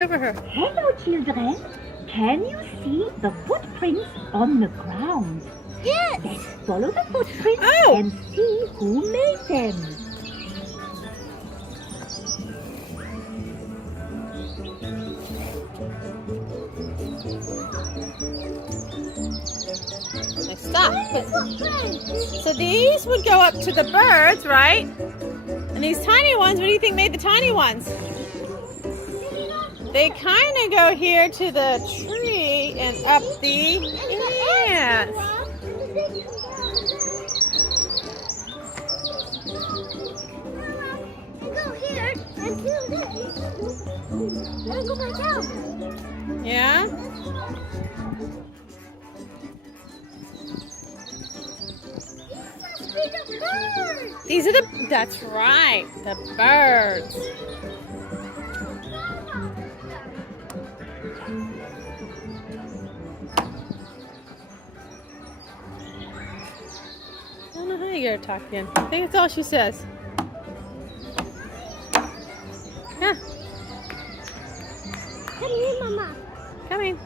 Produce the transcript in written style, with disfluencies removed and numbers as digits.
Over her. Hello, children. Can you see the footprints on the ground? Yes. Let's follow the footprints and see who made them. Now stop. So these would go up to the birds, right? And these tiny ones, what do you think made the tiny ones? They kind of go here to the tree and up the ants. Go here and do this. And go back down. Yeah? These are that's right, the birds. I don't know how you get her talking. I think that's all she says. Yeah. Come here, Mama. Coming.